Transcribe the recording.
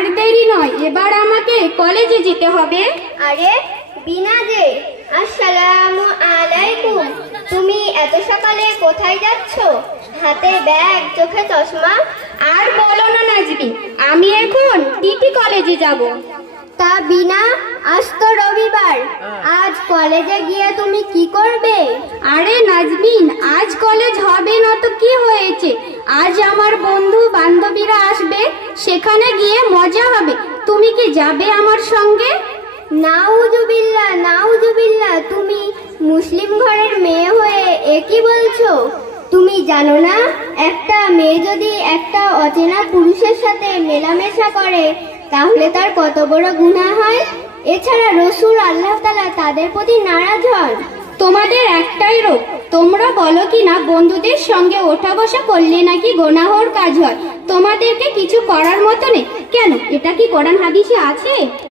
আর দেরি নয়, এবার আমাকে কলেজে যেতে হবে। আরে বিনা যে, আসসালামু আলাইকুম। তুমি এত সকালে কোথায় যাচ্ছ? হাতে ব্যাগ, চোখে চশমা। আর বলো না নাজবিন, আমি এখন টিটি কলেজে যাব। তা বিনা, আজ তো রবিবার, আজ কলেজে গিয়ে তুমি কি করবে? আরে নাজবিন, আজ কলেজ হবে না তো কি হয়েছে? আজ আমার বন্ধু বান্ধবীরা আসবে, সেখানে গিয়ে মজা হবে। তুমি কি যাবে আমার সঙ্গে? নাউজুবিল্লাহ, নাউজুবিল্লাহ, তুমি মুসলিম ঘরের মেয়ে হয়ে একই বলছো? তুমি জানো না, একটা মেয়ে যদি একটা অচেনা পুরুষের সাথে মেলামেশা করে তাহলে তার কত বড় গুনাহ হয়? এছাড়া রাসূল আল্লাহ তাআলা তাদের প্রতি নারাজ হন। তোমাদের একটাই রোগ, তোমরা বলো কি না বন্ধুদের সঙ্গে ওঠা বসা করলে নাকি গুনাহর কাজ হয়। তোমাদেরকে কিছু করার মতো নেই কেন? এটা কি কোরআন হাদিসে আছে?